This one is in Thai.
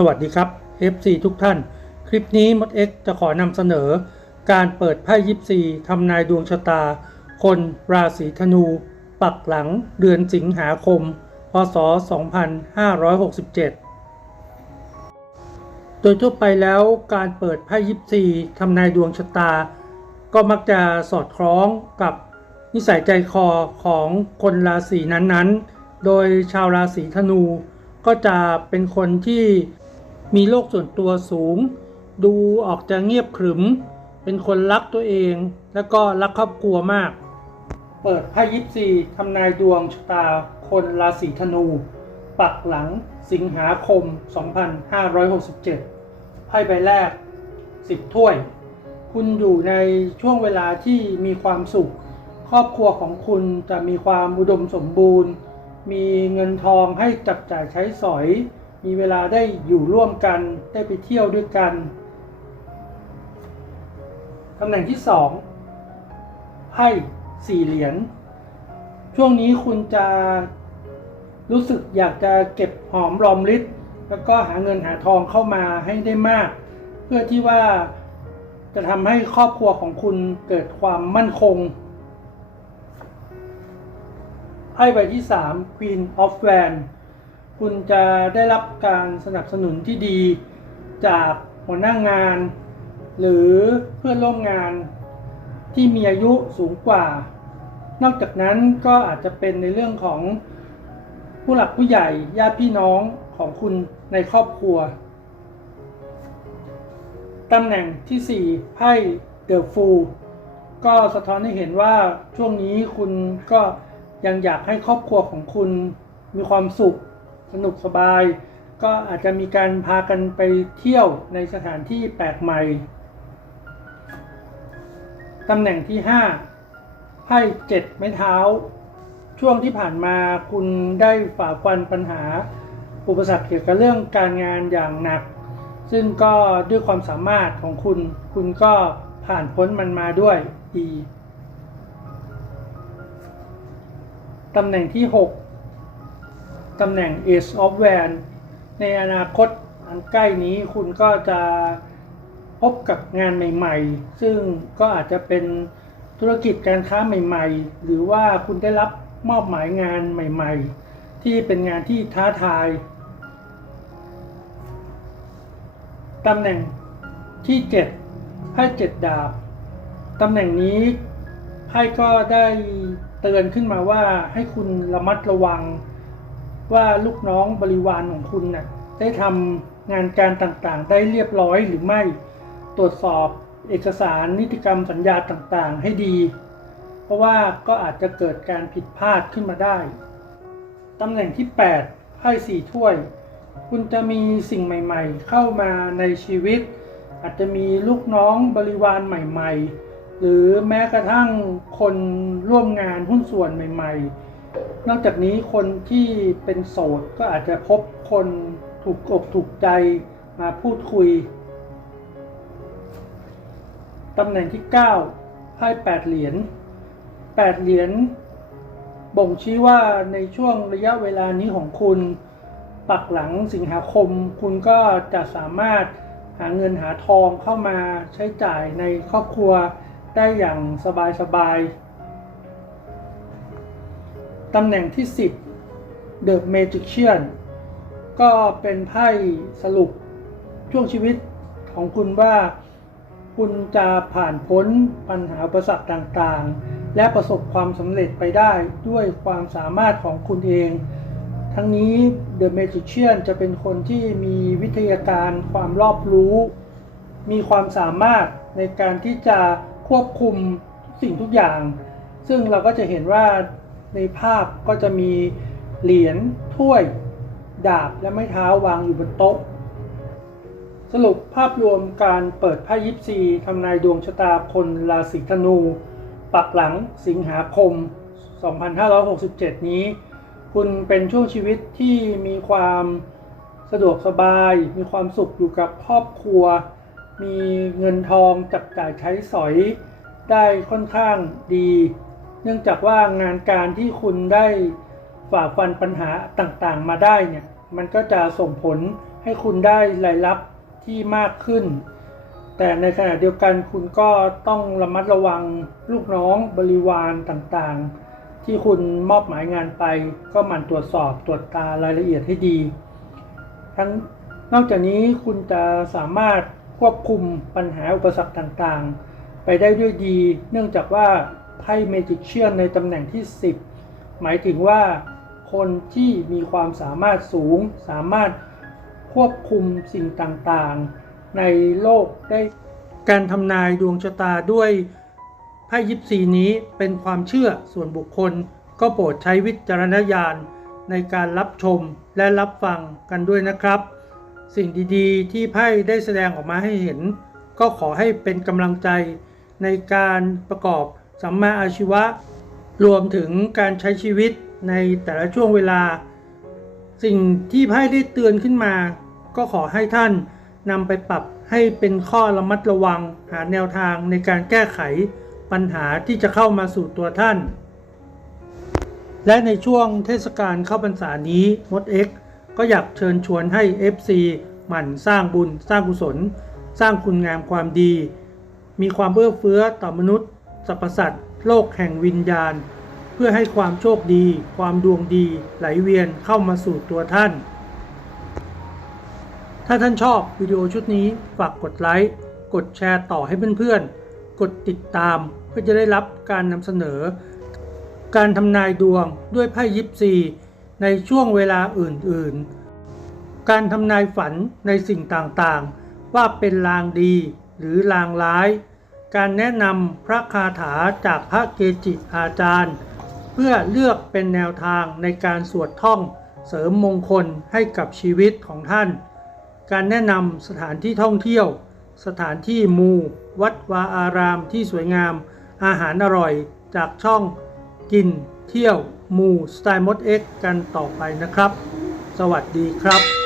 สวัสดีครับ FC ทุกท่าน คลิปนี้มด X จะขอนำเสนอ การเปิดไพ่ยิปซีทำนายดวงชะตา คนราศีธนู ปักหลังเดือนสิงหาคม พศ 2567 โดยทั่วไปแล้วการเปิดไพ่ยิปซีทำนายดวงชะตา ก็มักจะสอดคล้องกับนิสัยใจคอของคนราศีนั้นๆ โดยชาวราศีธนูก็จะเป็นคนที่ มีโลกส่วนตัวสูง ดูออกจะเงียบขรึม เป็นคนรักตัวเอง แล้วก็รักครอบครัวมาก เปิดไพ่ยิปซีทำนายดวงชะตาคนราศีธนู ปักหลังสิงหาคม 2567 ไพ่ใบแรก 10 ถ้วย คุณอยู่ในช่วงเวลาที่มีความสุข ครอบครัวของคุณจะมีความอุดมสมบูรณ์ มีเงินทองให้จับจ่ายใช้สอย มีเวลาได้อยู่ร่วมกันได้ไปเที่ยวด้วยกันตำแหน่งที่สองไพ่สี่เหรียญช่วงนี้คุณจะรู้สึกอยากจะเก็บหอมรอมริบแล้วก็หาเงินหาทองเข้ามาให้ได้มาก เพื่อที่ว่าจะทำให้ครอบครัวของคุณเกิดความมั่นคงไพ่ใบที่3 Queen of Wand คุณจะได้รับการสนับสนุนที่ดีจากหัวหน้างาน หรือเพื่อนร่วมงานที่มีอายุสูงกว่า นอกจากนั้นก็อาจจะเป็นในเรื่องของผู้หลักผู้ใหญ่ญาติพี่น้องของคุณในครอบครัว ตำแหน่งที่ 4 ไพ่เดอะฟูลก็สะท้อนให้เห็นว่าช่วงนี้คุณก็ยังอยากให้ครอบครัวของคุณมีความสุข สนุกสบาย ก็อาจจะมีการพากันไปเที่ยวในสถานที่แปลกใหม่ตำแหน่งที่ 5 ไพ่เจ็ดไม้เท้า ช่วงที่ผ่านมาคุณได้ฝ่าฟันปัญหา อุปสรรคเกี่ยวกับเรื่องการงานอย่างหนัก ซึ่งก็ด้วยความสามารถของคุณ คุณก็ผ่านพ้นมันมาด้วยดีตำแหน่งที่ 6 ตำแหน่ง Ace of w a n ในอนาคตอันใกล้นี้คุณก็จะพบกับงานใหม่ๆ ซึ่งก็อาจจะเป็นธุรกิจการค้าใหม่ๆ หรือว่าคุณได้รับมอบหมายงานใหม่ๆ ที่เป็นงานที่ท้าทาย ตำแหน่งที่7ไพ่เจ็ดดาบ ตำแหน่งนี้ไพ่ก็ได้เตือนขึ้นมาว่าให้คุณระมัดระวัง ว่าลูกน้องบริวารของคุณน่ะได้ทำงานการต่างๆ ได้เรียบร้อยหรือไม่ ตรวจสอบเอกสารนิติกรรมสัญญาต่างๆ ให้ดี เพราะว่าก็อาจจะเกิดการผิดพลาดขึ้นมาได้ตำแหน่งที่ 8ไพ่สี่ถ้วย คุณจะมีสิ่งใหม่ๆ เข้ามาในชีวิต อาจจะมีลูกน้องบริวารใหม่ ๆ หรือแม้กระทั่งคนร่วมงานหุ้นส่วนใหม่ ๆ นอกจากนี้คนที่เป็นโสดก็อาจจะพบคนถูกอกถูกใจมาพูดคุยตำแหน่งที่ 9ไพ่แปดเหรียญแปดเหรียญบ่งชี้ว่าในช่วงระยะเวลานี้ของคุณปักหลังสิงหาคม คุณก็จะสามารถหาเงินหาทองเข้ามาใช้จ่ายในครอบครัวได้อย่างสบายๆ ตำแหน่งที่ 10 The Magician ก็เป็นไพ่สรุปช่วงชีวิตของคุณว่า คุณจะผ่านพ้นปัญหาอุปสรรคต่างๆ และประสบความสำเร็จไปได้ด้วยความสามารถของคุณเอง ทั้งนี้ The Magician จะเป็นคนที่มีวิทยาการความรอบรู้ มีความสามารถในการที่จะควบคุมสิ่งทุกอย่าง ซึ่งเราก็จะเห็นว่า ในภาพก็จะมีเหรียญถ้วย ดาบและไม้เท้าวางอยู่บนโต๊ะ สรุปภาพรวมการเปิดไพ่ยิปซีทำนายดวงชะตาคนราศีธนู ปักหลังสิงหาคม 2567 นี้ คุณเป็นช่วงชีวิตที่มีความสะดวกสบาย มีความสุขอยู่กับครอบครัว มีเงินทองจับจ่ายใช้สอยได้ค่อนข้างดี เนื่องจากว่างานการที่คุณได้ฝ่าฟันปัญหาต่างๆ มาได้เนี่ย มันก็จะส่งผลให้คุณได้รายรับที่มากขึ้น แต่ในขณะเดียวกันคุณก็ต้องระมัดระวังลูกน้องบริวารต่างๆ ที่คุณมอบหมายงานไป ก็หมั่นตรวจสอบตรวจตารายละเอียดให้ดี ทั้งนอกจากนี้คุณจะสามารถควบคุมปัญหาอุปสรรคต่างๆ ไปได้ด้วยดี เนื่องจากว่า ไพ่เมจิกเชียนในตำแหน่งที่ 10 หมายถึงว่าคนที่มีความสามารถสูง สามารถควบคุมสิ่งต่างๆ ในโลกได้การทำนายดวงชะตาด้วยไพ่ยิปซีนี้เป็นความเชื่อส่วนบุคคล ก็โปรดใช้วิจารณญาณในการรับชมและรับฟังกันด้วยนะครับ สิ่งดีๆ ที่ไพ่ได้แสดงออกมาให้เห็น ก็ขอให้เป็นกำลังใจในการประกอบ สัมมาอาชีวะ รวมถึงการใช้ชีวิตในแต่ละช่วงเวลา สิ่งที่ไพ่ได้เตือนขึ้นมา ก็ขอให้ท่านนำไปปรับให้เป็นข้อระมัดระวังหาแนวทางในการแก้ไขปัญหาที่จะเข้ามาสู่ตัวท่าน และในช่วงเทศกาลเข้าพรรษานี้มด X ก็อยากเชิญชวนให้ FC หมั่นสร้างบุญ สร้างกุศล สร้างคุณงามความดี มีความเอื้อเฟื้อต่อมนุษย์ สรรพสัตว์โลกแห่งวิญญาณ เพื่อให้ความโชคดี ความดวงดีไหลเวียนเข้ามาสู่ตัวท่าน ถ้าท่านชอบวิดีโอชุดนี้ฝากกดไลค์กดแชร์ต่อให้เพื่อนๆ กดติดตามเพื่อจะได้รับการนำเสนอ การทำนายดวงด้วยไพ่ยิปซีในช่วงเวลาอื่นๆ การทำนายฝันในสิ่งต่างๆ ว่าเป็นลางดีหรือลางร้าย การแนะนำพระคาถาจากพระเกจิอาจารย์ เพื่อเลือกเป็นแนวทางในการสวดท่องเสริมมงคลให้กับชีวิตของท่าน การแนะนำสถานที่ท่องเที่ยว สถานที่มู วัดวาอารามที่สวยงาม อาหารอร่อยจากช่องกินเที่ยวมูสไตล์มดเอ็กกันต่อไปนะครับ สวัสดีครับ